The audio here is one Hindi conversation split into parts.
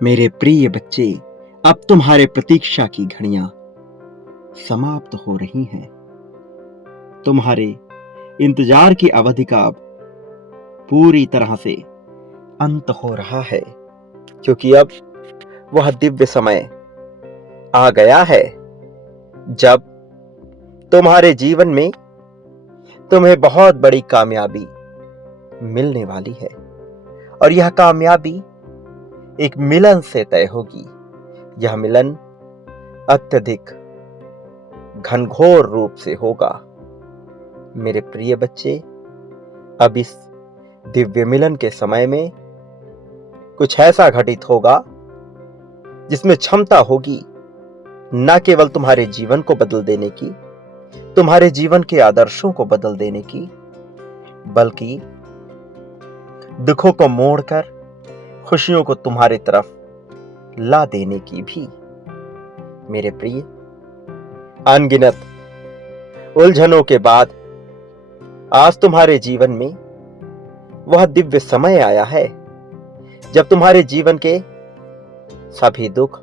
मेरे प्रिय बच्चे, अब तुम्हारे प्रतीक्षा की घड़ियां समाप्त हो रही हैं। तुम्हारे इंतजार की अवधि का अब पूरी तरह से अंत हो रहा है, क्योंकि अब वह दिव्य समय आ गया है जब तुम्हारे जीवन में तुम्हें बहुत बड़ी कामयाबी मिलने वाली है। और यह कामयाबी एक मिलन से तय होगी। यह मिलन अत्यधिक घनघोर रूप से होगा। मेरे प्रिय बच्चे, अब इस दिव्य मिलन के समय में कुछ ऐसा घटित होगा जिसमें क्षमता होगी न केवल तुम्हारे जीवन को बदल देने की, तुम्हारे जीवन के आदर्शों को बदल देने की, बल्कि दुखों को मोड़कर खुशियों को तुम्हारी तरफ ला देने की भी। मेरे प्रिय, अनगिनत उलझनों के बाद आज तुम्हारे जीवन में वह दिव्य समय आया है जब तुम्हारे जीवन के सभी दुख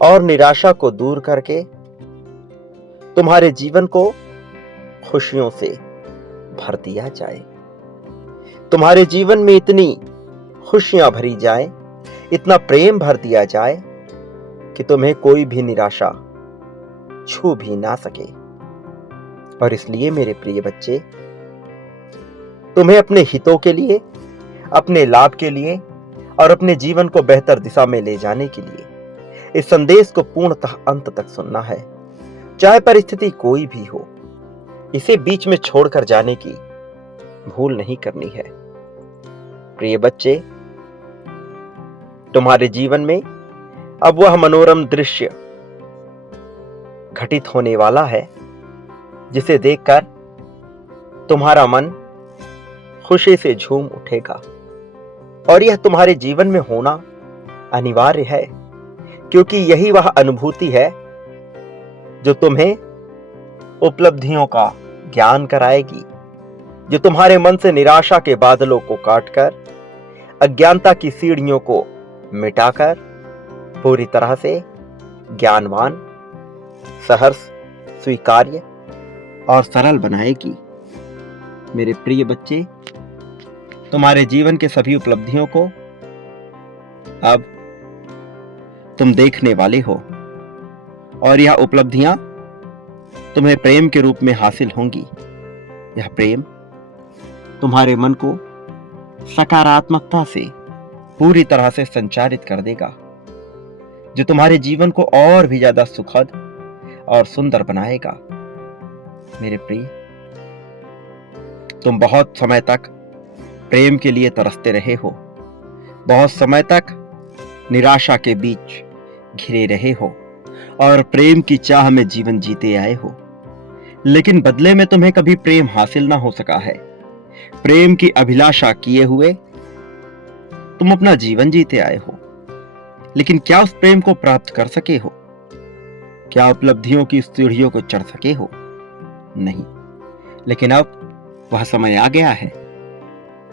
और निराशा को दूर करके तुम्हारे जीवन को खुशियों से भर दिया जाए। तुम्हारे जीवन में इतनी खुशियां भरी जाए, इतना प्रेम भर दिया जाए कि तुम्हें कोई भी निराशा छू भी ना सके। और इसलिए मेरे प्रिय बच्चे, तुम्हें अपने हितों के लिए, अपने लाभ के लिए और अपने जीवन को बेहतर दिशा में ले जाने के लिए इस संदेश को पूर्णतः अंत तक सुनना है, चाहे परिस्थिति कोई भी हो। इसे बीच में छोड़कर जाने की भूल नहीं करनी है। प्रिय बच्चे, तुम्हारे जीवन में अब वह मनोरम दृश्य घटित होने वाला है जिसे देखकर तुम्हारा मन खुशी से झूम उठेगा। और यह तुम्हारे जीवन में होना अनिवार्य है, क्योंकि यही वह अनुभूति है जो तुम्हें उपलब्धियों का ज्ञान कराएगी, जो तुम्हारे मन से निराशा के बादलों को काटकर, अज्ञानता की सीढ़ियों को मिटाकर पूरी तरह से ज्ञानवान, सहर्ष, स्वीकार्य और सरल बनाएगी। मेरे प्रिय बच्चे, तुम्हारे जीवन के सभी उपलब्धियों को अब तुम देखने वाले हो, और यह उपलब्धियां तुम्हें प्रेम के रूप में हासिल होंगी। यह प्रेम तुम्हारे मन को सकारात्मकता से पूरी तरह से संचारित कर देगा, जो तुम्हारे जीवन को और भी ज्यादा सुखद और सुंदर बनाएगा। मेरे प्रिय, तुम बहुत समय तक प्रेम के लिए तरसते रहे हो, बहुत समय तक निराशा के बीच घिरे रहे हो और प्रेम की चाह में जीवन जीते आए हो, लेकिन बदले में तुम्हें कभी प्रेम हासिल ना हो सका है। प्रेम की अभिलाषा किए हुए तुम अपना जीवन जीते आए हो, लेकिन क्या उस प्रेम को प्राप्त कर सके हो? क्या उपलब्धियों की सीढ़ियों को चढ़ सके हो? नहीं। लेकिन अब वह समय आ गया है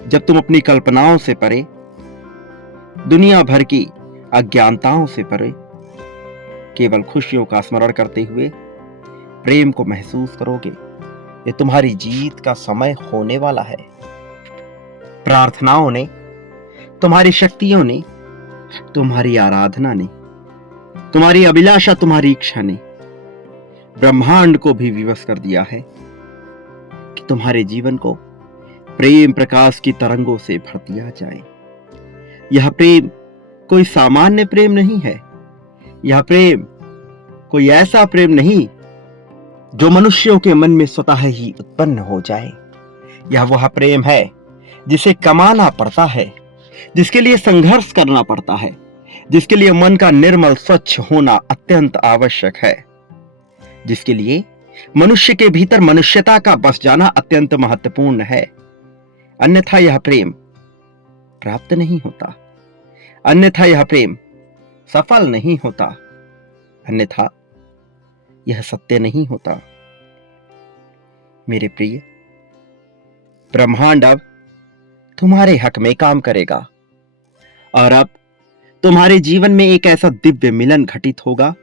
जब तुम अपनी कल्पनाओं से परे, दुनिया भर की अज्ञानताओं से परे, केवल खुशियों का स्मरण करते हुए प्रेम को महसूस करोगे। ये तुम्हारी जीत का समय होने वाला है। प्रार्थनाओं ने, तुम्हारी शक्तियों ने, तुम्हारी आराधना ने, तुम्हारी अभिलाषा, तुम्हारी इच्छा ने ब्रह्मांड को भी विवश कर दिया है कि तुम्हारे जीवन को प्रेम प्रकाश की तरंगों से भर दिया जाए। यह प्रेम कोई सामान्य प्रेम नहीं है। यह प्रेम कोई ऐसा प्रेम नहीं जो मनुष्यों के मन में स्वतः ही उत्पन्न हो जाए। यह वह प्रेम है जिसे कमाना पड़ता है, जिसके लिए संघर्ष करना पड़ता है, जिसके लिए मन का निर्मल स्वच्छ होना अत्यंत आवश्यक है, जिसके लिए मनुष्य के भीतर मनुष्यता का बस जाना अत्यंत महत्वपूर्ण है। अन्यथा यह प्रेम प्राप्त नहीं होता, अन्यथा यह प्रेम सफल नहीं होता, अन्यथा यह सत्य नहीं होता। मेरे प्रिय, ब्रह्मांड अब तुम्हारे हक में काम करेगा और अब तुम्हारे जीवन में एक ऐसा दिव्य मिलन घटित होगा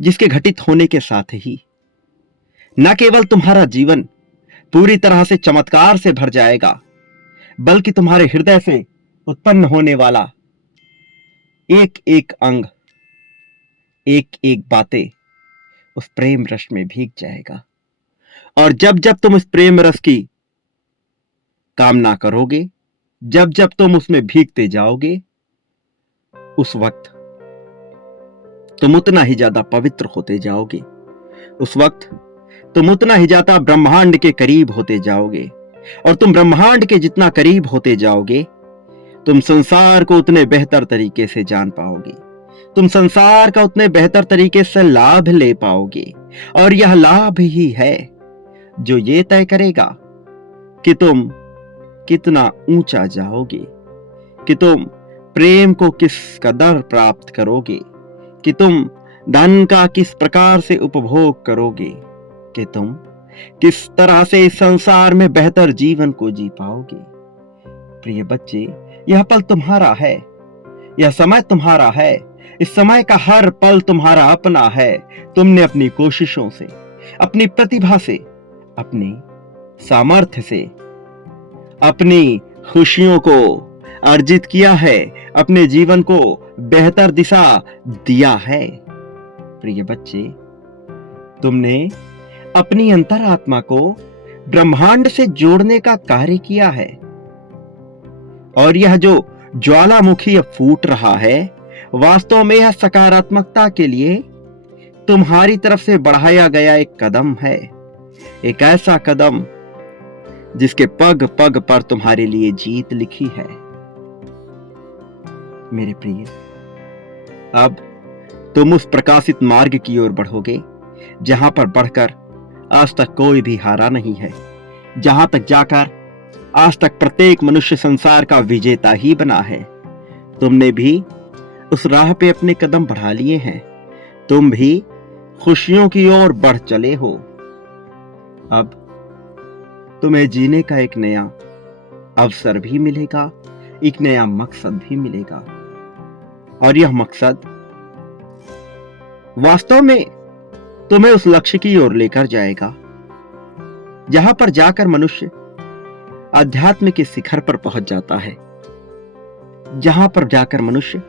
जिसके घटित होने के साथ ही न केवल तुम्हारा जीवन पूरी तरह से चमत्कार से भर जाएगा, बल्कि तुम्हारे हृदय से उत्पन्न होने वाला एक एक अंग, एक एक बातें उस प्रेम रस में भीग जाएगा। और जब जब तुम उस प्रेम रस की कामना करोगे, जब जब तुम उसमें भीगते जाओगे, उस वक्त तुम उतना ही ज्यादा पवित्र होते जाओगे। उस वक्त तुम उतना ही ज्यादा ब्रह्मांड के करीब होते जाओगे। और तुम ब्रह्मांड के जितना करीब होते जाओगे, तुम संसार को उतने बेहतर तरीके से जान पाओगे। तुम संसार का उतने बेहतर तरीके से लाभ ले पाओगे। और यह लाभ ही है जो ये तय करेगा कि तुम कितना ऊंचा जाओगे, कि तुम प्रेम को किस कदर प्राप्त करोगे, कि तुम धन का किस प्रकार से उपभोग करोगे, कि तुम किस तरह से इस संसार में बेहतर जीवन को जी पाओगे। प्रिय बच्चे, यह पल तुम्हारा है, यह समय तुम्हारा है। इस समय का हर पल तुम्हारा अपना है। तुमने अपनी कोशिशों से, अपनी प्रतिभा से, अपनी सामर्थ्य से अपनी खुशियों को अर्जित किया है, अपने जीवन को बेहतर दिशा दिया है। प्रिय बच्चे, तुमने अपनी अंतरात्मा को ब्रह्मांड से जोड़ने का कार्य किया है। और यह जो ज्वालामुखी फूट रहा है, वास्तव में यह सकारात्मकता के लिए तुम्हारी तरफ से बढ़ाया गया एक कदम है। एक ऐसा कदम जिसके पग पग पर तुम्हारे लिए जीत लिखी है। मेरे प्रिय, अब तुम उस प्रकाशित मार्ग की ओर बढ़ोगे जहां पर बढ़कर आज तक कोई भी हारा नहीं है, जहां तक जाकर आज तक प्रत्येक मनुष्य संसार का विजेता ही बना है। तुमने भी उस राह पे अपने कदम बढ़ा लिए हैं। तुम भी खुशियों की ओर बढ़ चले हो। अब तुम्हें जीने का एक नया अवसर भी मिलेगा, एक नया मकसद भी मिलेगा। और यह मकसद वास्तव में तुम्हें उस लक्ष्य की ओर लेकर जाएगा जहां पर जाकर मनुष्य अध्यात्म के शिखर पर पहुंच जाता है, जहां पर जाकर मनुष्य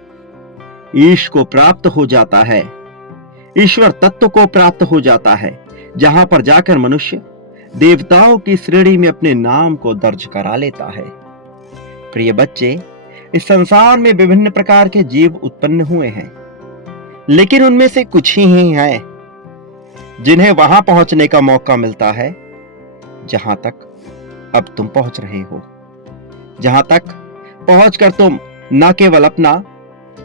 ईश को प्राप्त हो जाता है, ईश्वर तत्व को प्राप्त हो जाता है, जहां पर जाकर मनुष्य देवताओं की श्रेणी में अपने नाम को दर्ज करा लेता है। प्रिय बच्चे, इस संसार में विभिन्न प्रकार के जीव उत्पन्न हुए हैं, लेकिन उनमें से कुछ ही हैं जिन्हें वहां पहुंचने का मौका मिलता है जहां तक अब तुम पहुंच रहे हो, जहां तक पहुंचकर तुम न केवल अपना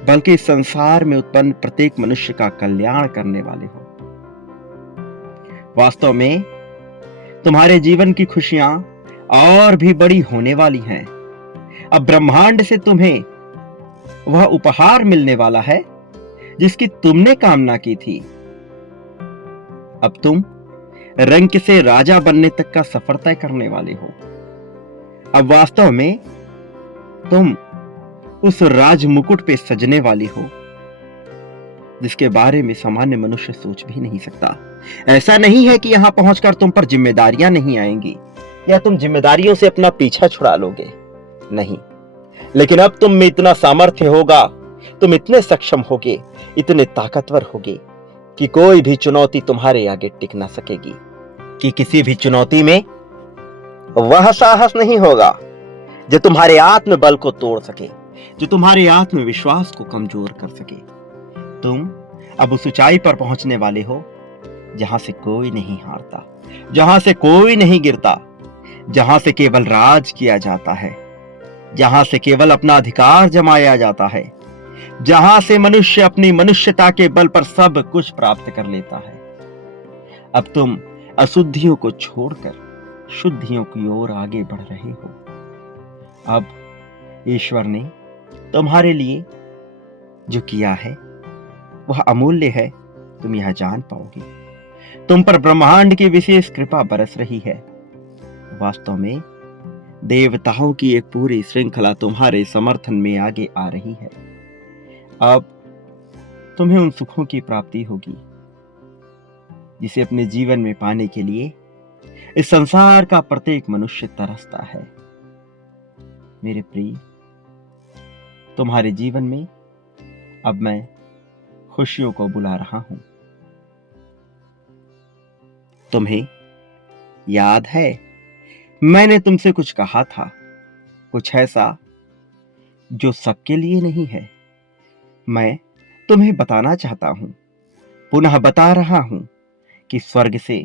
बल्कि इस संसार में उत्पन्न प्रत्येक मनुष्य का कल्याण करने वाले हो। वास्तव में तुम्हारे जीवन की खुशियां और भी बड़ी होने वाली हैं। अब ब्रह्मांड से तुम्हें वह उपहार मिलने वाला है जिसकी तुमने कामना की थी। अब तुम रंक से राजा बनने तक का सफर तय करने वाले हो। अब वास्तव में तुम उस राज मुकुट पे सजने वाली हो जिसके बारे में सामान्य मनुष्य सोच भी नहीं सकता। ऐसा नहीं है कि यहां पहुंचकर तुम पर जिम्मेदारियां नहीं आएंगी या तुम जिम्मेदारियों से अपना पीछा छुड़ा लोगे, नहीं। लेकिन अब तुम में इतना सामर्थ्य होगा, तुम इतने सक्षम होगे, इतने ताकतवर होगे कि कोई भी चुनौती तुम्हारे आगे टिक ना सकेगी, कि किसी भी चुनौती में वह साहस नहीं होगा जो तुम्हारे आत्मबल को तोड़ सके, जो तुम्हारे आत्मविश्वास को कमजोर कर सके। तुम अब उस ऊंचाई पर पहुंचने वाले हो जहां से कोई नहीं हारता, जहां से कोई नहीं गिरता, जहां से केवल राज किया जाता है, जहां से केवल अपना अधिकार जमाया जाता है, जहां से मनुष्य अपनी मनुष्यता के बल पर सब कुछ प्राप्त कर लेता है। अब तुम अशुद्धियों को छोड़कर शुद्धियों की ओर आगे बढ़ रहे हो। अब ईश्वर ने तुम्हारे लिए जो किया है वह अमूल्य है, तुम यह जान पाओगे। तुम पर ब्रह्मांड की विशेष कृपा बरस रही है। वास्तव में देवताओं की एक पूरी श्रृंखला तुम्हारे समर्थन में आगे आ रही है। अब तुम्हें उन सुखों की प्राप्ति होगी जिसे अपने जीवन में पाने के लिए इस संसार का प्रत्येक मनुष्य तरसता है। मेरे प्रिय, तुम्हारे जीवन में अब मैं खुशियों को बुला रहा हूं। तुम्हें याद है मैंने तुमसे कुछ कहा था, कुछ ऐसा जो सबके लिए नहीं है। मैं तुम्हें बताना चाहता हूं, पुनः बता रहा हूं कि स्वर्ग से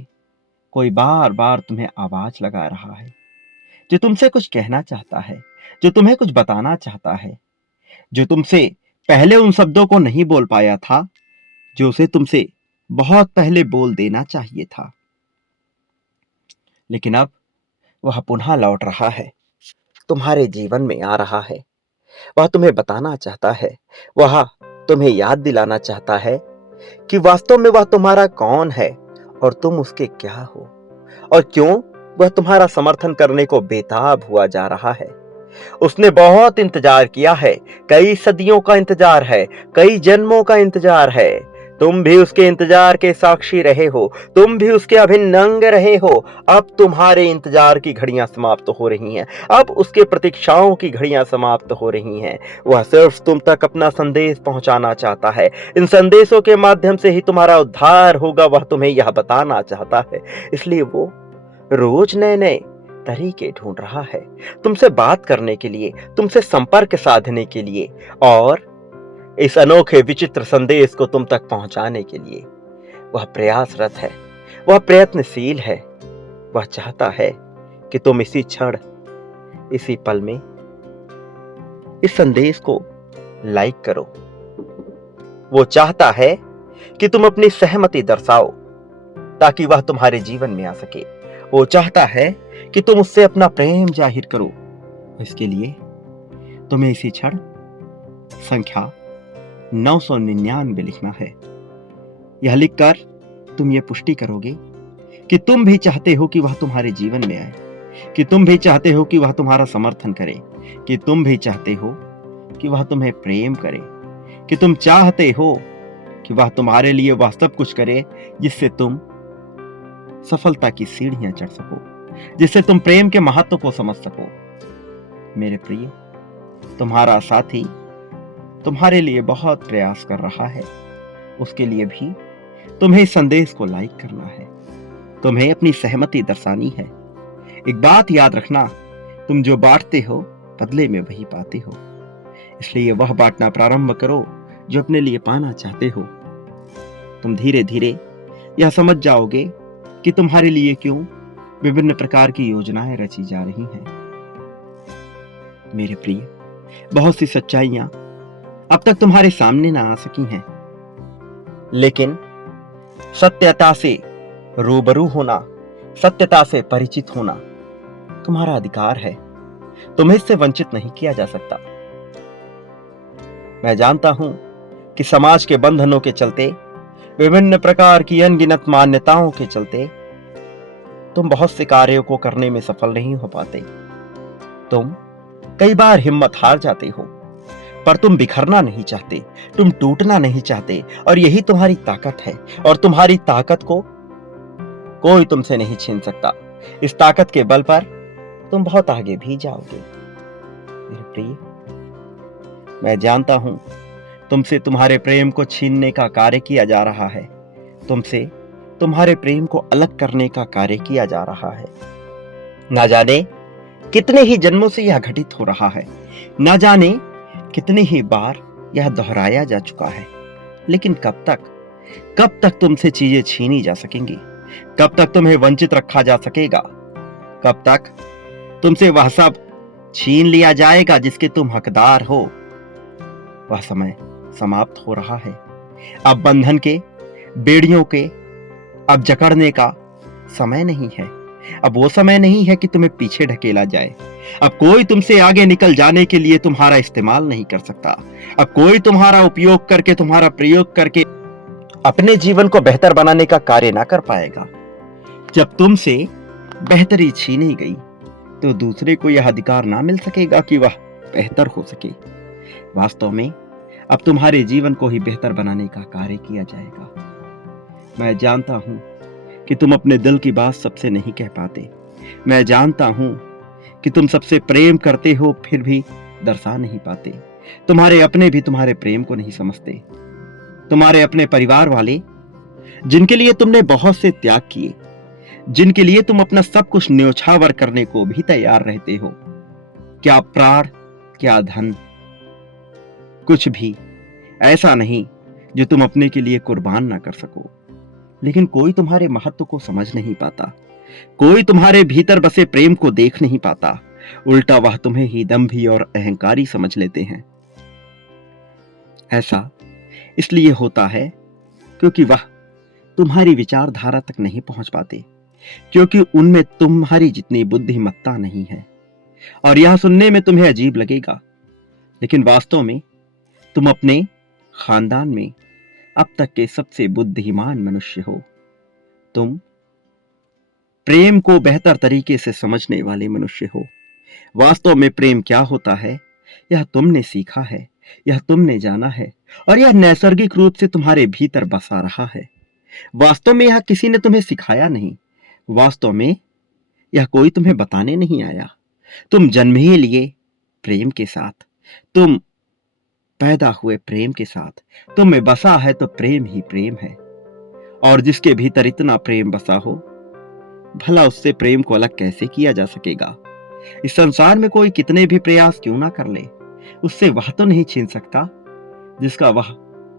कोई बार बार तुम्हें आवाज लगा रहा है, जो तुमसे कुछ कहना चाहता है, जो तुम्हें कुछ बताना चाहता है, जो तुमसे पहले उन शब्दों को नहीं बोल पाया था, जो उसे तुमसे बहुत पहले बोल देना चाहिए था। लेकिन अब वह पुनः लौट रहा है, तुम्हारे जीवन में आ रहा है। वह तुम्हें बताना चाहता है, वह तुम्हें याद दिलाना चाहता है कि वास्तव में वह तुम्हारा कौन है और तुम उसके क्या हो, और क्यों वह तुम्हारा समर्थन करने को बेताब हुआ जा रहा है। उसने बहुत इंतजार किया है, कई सदियों का इंतजार है, कई जन्मों का इंतजार है। तुम भी उसके इंतजार के साक्षी रहे हो, तुम भी उसके अभिन्न अंग रहे हो। अब तुम्हारे इंतजार की घड़ियां समाप्त हो रही हैं, अब उसके प्रतीक्षाओं की घड़ियां समाप्त हो रही हैं। वह सिर्फ तुम तक अपना संदेश पहुंचाना चाहता है। इन संदेशों के माध्यम से ही तुम्हारा उद्धार होगा, वह तुम्हें यह बताना चाहता है। इसलिए वो रोज नए नए तरीके ढूंढ रहा है, तुमसे बात करने के लिए, तुमसे संपर्क साधने के लिए, और इस अनोखे विचित्र संदेश को तुम तक पहुंचाने के लिए वह प्रयासरत है, वह प्रयत्नशील है। वह चाहता है कि तुम इसी क्षण, इसी पल में इस संदेश को लाइक करो। वो चाहता है कि तुम अपनी सहमति दर्शाओ ताकि वह तुम्हारे जीवन में आ सके। वो चाहता है कि तुम उससे अपना प्रेम जाहिर करो। इसके लिए तुम्हें इसी क्षण संख्या 999 लिखना है। यह लिखकर तुम ये पुष्टि करोगे कि तुम भी चाहते हो कि वह तुम्हारे जीवन में आए, कि तुम भी चाहते हो कि वह तुम्हारा समर्थन करे, कि तुम भी चाहते हो कि वह तुम्हें प्रेम करे, कि तुम चाहते हो कि वह तुम्हारे लिए वह सब कुछ करे जिससे तुम सफलता की सीढ़ियां चढ़ सको, जिससे तुम प्रेम के महत्व को समझ सको। मेरे प्रिय, तुम्हारा साथी तुम्हारे लिए बहुत प्रयास कर रहा है। उसके लिए भी तुम्हें इस संदेश को लाइक करना है, तुम्हें अपनी सहमति दर्शानी है। एक बात याद रखना, तुम जो बांटते हो बदले में वही पाते हो। इसलिए वह बांटना प्रारंभ करो जो अपने लिए पाना चाहते हो। तुम धीरे धीरे यह समझ जाओगे कि तुम्हारे लिए क्यों विभिन्न प्रकार की योजनाएं रची जा रही हैं। मेरे प्रिय, बहुत सी सच्चाइयां अब तक तुम्हारे सामने ना आ सकी हैं, लेकिन सत्यता से रूबरू होना, सत्यता से परिचित होना तुम्हारा अधिकार है। तुम्हें इससे वंचित नहीं किया जा सकता। मैं जानता हूं कि समाज के बंधनों के चलते, विभिन्न प्रकार की अनगिनत मान्यताओं के चलते तुम बहुत से कार्यों को करने में सफल नहीं हो पाते। तुम कई बार हिम्मत हार जाते हो, पर तुम बिखरना नहीं चाहते, तुम टूटना नहीं चाहते, और यही तुम्हारी ताकत है। और तुम्हारी ताकत को कोई तुमसे नहीं छीन सकता। इस ताकत के बल पर तुम बहुत आगे भी जाओगे। मेरे प्रिय, मैं जानता हूं तुमसे तुम्हारे प्रेम को छीनने का कार्य किया जा रहा है, तुमसे तुम्हारे प्रेम को अलग करने का कार्य किया जा रहा है। ना जाने कितने ही जन्मों से यह घटित हो रहा है, ना जाने कितनी ही बार यह दोहराया जा चुका है। लेकिन कब तक तुमसे चीजें छीनी जा सकेंगी? कब तक तुम्हें वंचित रखा जा सकेगा? कब तक तुमसे वह सब छीन लिया जाएगा जिसके तुम हकदार हो? वह समय समाप्त हो रहा है। अब बंधन के, बेड़ियों के अब जकड़ने का समय नहीं है। अब वो समय नहीं है कि तुम्हें पीछे ढकेला जाए। अब कोई तुमसे आगे निकल जाने के लिए तुम्हारा इस्तेमाल नहीं कर सकता। अब कोई तुम्हारा उपयोग करके, तुम्हारा प्रयोग करके अपने जीवन को बेहतर बनाने का कार्य ना कर पाएगा। जब तुमसे बेहतरी छीनी गई तो दूसरे को यह अधिकार ना मिल सकेगा कि वह बेहतर हो सके। वास्तव में अब तुम्हारे जीवन को ही बेहतर बनाने का कार्य किया जाएगा। मैं जानता हूं कि तुम अपने दिल की बात सबसे नहीं कह पाते। मैं जानता हूं कि तुम सबसे प्रेम करते हो, फिर भी दर्शा नहीं पाते। तुम्हारे अपने भी तुम्हारे प्रेम को नहीं समझते। तुम्हारे अपने परिवार वाले, जिनके लिए तुमने बहुत से त्याग किए, जिनके लिए तुम अपना सब कुछ न्योछावर करने को भी तैयार रहते हो, क्या प्राण, क्या धन, कुछ भी ऐसा नहीं जो तुम अपने के लिए कुर्बान ना कर सको। लेकिन कोई तुम्हारे महत्व को समझ नहीं पाता। कोई तुम्हारे भीतर बसे प्रेम को देख नहीं पाता। उल्टा वह तुम्हें ही दंभी और अहंकारी समझ लेते हैं। ऐसा इसलिए होता है क्योंकि वह तुम्हारी विचारधारा तक नहीं पहुंच पाते, क्योंकि उनमें तुम्हारी जितनी बुद्धिमत्ता नहीं है। और यह सुनने में तुम्हें अजीब लगेगा, लेकिन वास्तव में तुम अपने खानदान में अब तक के सबसे बुद्धिमान मनुष्य हो। तुम प्रेम को बेहतर तरीके से समझने वाले मनुष्य हो। वास्तव में प्रेम क्या होता है, यह तुमने सीखा है, यह तुमने जाना है, और यह नैसर्गिक रूप से तुम्हारे भीतर बसा रहा है। वास्तव में यह किसी ने तुम्हें सिखाया नहीं। वास्तव में यह कोई तुम्हें बताने नहीं आया। तुम जन्म ही लिए प्रेम के साथ, तुम पैदा हुए प्रेम के साथ। तुम में बसा है तो प्रेम ही प्रेम है। और जिसके भीतर इतना प्रेम बसा हो, भला उससे प्रेम को अलग कैसे किया जा सकेगा। इस संसार में कोई कितने भी प्रयास क्यों ना कर ले, उससे वह तो नहीं छीन सकता जिसका वह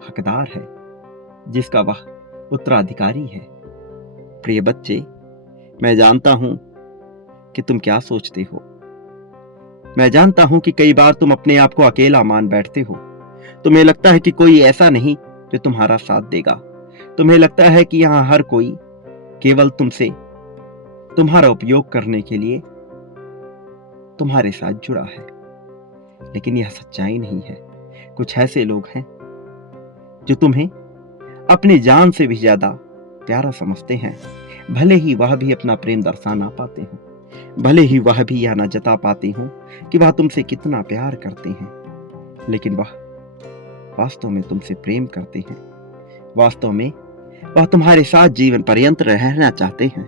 हकदार है, जिसका वह उत्तराधिकारी है। प्रिय बच्चे, मैं जानता हूं कि तुम क्या सोचते हो। मैं जानता हूं कि कई बार तुम अपने आप को अकेला मान बैठते हो। तुम्हें लगता है कि कोई ऐसा नहीं जो तुम्हारा साथ देगा। तुम्हें लगता है कि यहां हर कोई केवल तुमसे तुम्हारा उपयोग करने के लिए तुम्हारे साथ जुड़ा है। लेकिन यह सच्चाई नहीं है। कुछ ऐसे लोग हैं जो तुम्हें अपनी जान से भी ज्यादा प्यारा समझते हैं। भले ही वह भी अपना प्रेम दर्शा ना पाते हो, भले ही वह भी यह ना जता पाते हो कि वह तुमसे कितना प्यार करते हैं, लेकिन वह वास्तव में तुमसे प्रेम करते हैं। वास्तव में वह तुम्हारे साथ जीवन पर्यंत रहना चाहते हैं।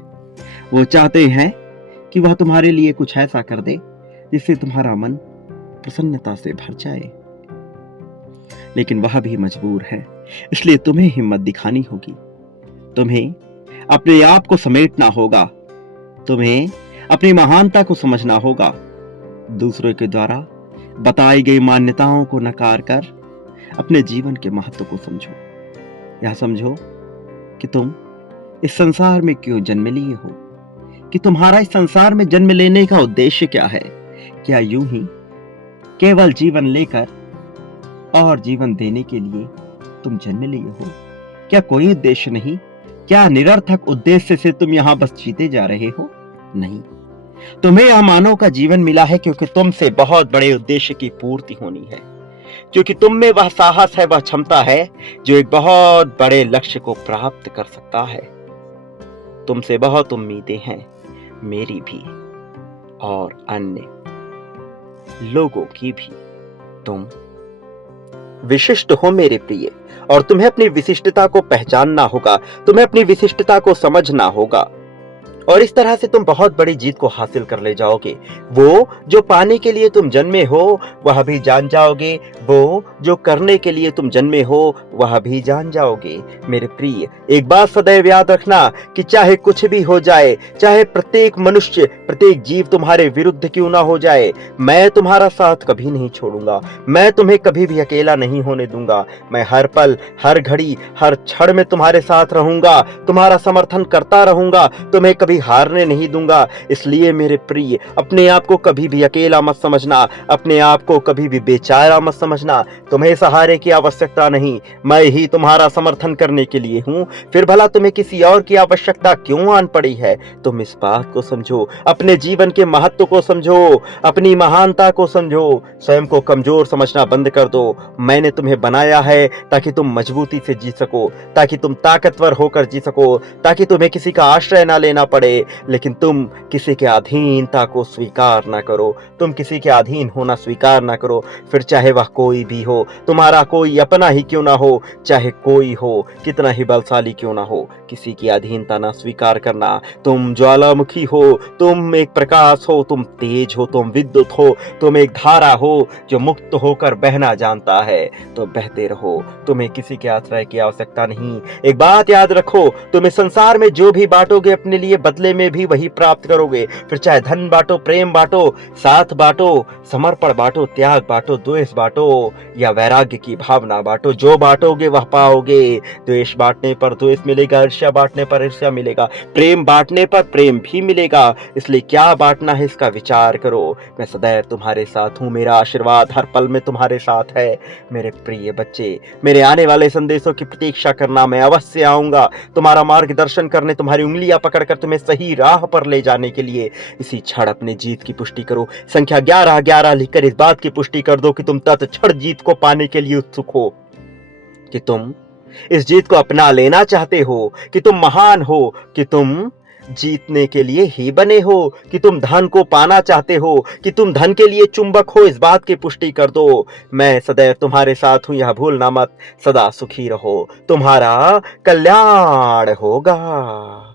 वो चाहते हैं कि वह तुम्हारे लिए कुछ ऐसा कर दे जिससे तुम्हारा मन प्रसन्नता से भर जाए। लेकिन वह भी मजबूर है, इसलिए तुम्हें हिम्मत दिखानी होगी। तुम्हें अपने आप को समेटना होगा। तुम्हें अपनी महानता को समझना होगा। दूसरों के द्वारा बताई गई मान्यताओं को नकार कर अपने जीवन के महत्व को समझो। यह समझो कि तुम इस संसार में क्यों जन्म लिए हो, कि तुम्हारा इस संसार में जन्म लेने का उद्देश्य क्या है। क्या यूं ही केवल जीवन लेकर और जीवन देने के लिए तुम जन्म लिए हो? क्या कोई उद्देश्य नहीं? क्या निरर्थक उद्देश्य से तुम यहां बस जीते जा रहे हो? नहीं, तुम्हें यह मानव का जीवन मिला है क्योंकि तुमसे बहुत बड़े उद्देश्य की पूर्ति होनी है, क्योंकि तुम में वह साहस है, वह क्षमता है जो एक बहुत बड़े लक्ष्य को प्राप्त कर सकता है। तुमसे बहुत उम्मीदें हैं, मेरी भी और अन्य लोगों की भी। तुम विशिष्ट हो मेरे प्रिय, और तुम्हें अपनी विशिष्टता को पहचानना होगा, तुम्हें अपनी विशिष्टता को समझना होगा, और इस तरह से तुम बहुत बड़ी जीत को हासिल कर ले जाओगे। वो जो पाने के लिए तुम जन्मे हो वह भी जान जाओगे, वो जो करने के लिए तुम जन्मे हो वह भी जान जाओगे। मेरे प्रिय, एक बात सदैव याद रखना कि चाहे कुछ भी हो जाए, चाहे प्रत्येक मनुष्य, प्रत्येक जीव तुम्हारे विरुद्ध क्यों ना हो जाए, मैं तुम्हारा साथ कभी नहीं छोड़ूंगा। मैं तुम्हें कभी भी अकेला नहीं होने दूंगा। मैं हर पल, हर घड़ी, हर क्षण में तुम्हारे साथ रहूंगा, तुम्हारा समर्थन करता रहूंगा, तुम्हें कभी हारने नहीं दूंगा। इसलिए मेरे प्रिय, अपने आप को कभी भी अकेला मत समझना, अपने आप को कभी भी बेचारा मत समझना। तुम्हें सहारे की आवश्यकता नहीं, मैं ही तुम्हारा समर्थन करने के लिए हूं। फिर भला तुम्हें किसी और की आवश्यकता क्यों आन पड़ी है? तुम इस बात को समझो, अपने जीवन के महत्व को समझो, अपनी महानता को समझो, स्वयं को कमजोर समझना बंद कर दो। मैंने तुम्हें बनाया है ताकि तुम मजबूती से जी सको, ताकि तुम ताकतवर होकर जी सको, ताकि तुम्हें किसी का आश्रय ना लेना पड़े, पड़े, लेकिन तुम किसी के अधीनता को स्वीकार ना करो, तुम किसी के अधीन होना स्वीकार ना करो, फिर चाहे वह कोई भी हो, तुम्हारा कोई अपना ही क्यों ना हो, चाहे कोई हो, कितना ही बलशाली क्यों ना हो, किसी की अधीनता ना स्वीकार करना। तुम ज्वालामुखी हो, तुम एक प्रकाश हो, तुम तेज हो, तुम विद्युत हो, तुम एक धारा हो जो मुक्त होकर बहना जानता है, तो बहते रहो, तुम्हें किसी के आश्रय की आवश्यकता नहीं। एक बात याद रखो, तुम इस संसार में जो भी बांटोगे अपने लिए बदले में भी वही प्राप्त करोगे, फिर चाहे धन बांटो, प्रेम बांटो, साथ बांटो, समर्पण बांटो, त्याग बांटो, द्वेष बांटो या वैराग्य की भावना बांटो, जो बांटोगे वह पाओगे। द्वेष बांटने पर द्वेष मिलेगा, ईर्ष्या बांटने पर ईर्ष्या मिलेगा, प्रेम बांटने पर प्रेम भी मिलेगा। इसलिए क्या बांटना है इसका विचार करो। मैं सदैव तुम्हारे साथ हूँ, मेरा आशीर्वाद हर पल में तुम्हारे साथ है। मेरे प्रिय बच्चे, मेरे आने वाले संदेशों की प्रतीक्षा करना, मैं अवश्य आऊंगा तुम्हारा मार्गदर्शन करने, तुम्हारी उंगलियां पकड़कर तुम्हें सही राह पर ले जाने के लिए। इसी क्षण अपनी जीत की पुष्टि करो, संख्या 11-11 लिखकर इस बात की पुष्टि कर दो कि तुम तत्क्षण जीत को पाने के लिए उत्सुक हो, कि तुम इस जीत को अपना लेना चाहते हो, कि तुम महान हो, कि तुम जीतने के लिए ही बने हो, कि तुम धन को पाना चाहते हो, कि तुम धन के लिए चुंबक हो, इस बात की पुष्टि कर दो। मैं सदैव तुम्हारे साथ हूं, यह भूलना मत। सदा सुखी रहो, तुम्हारा कल्याण होगा।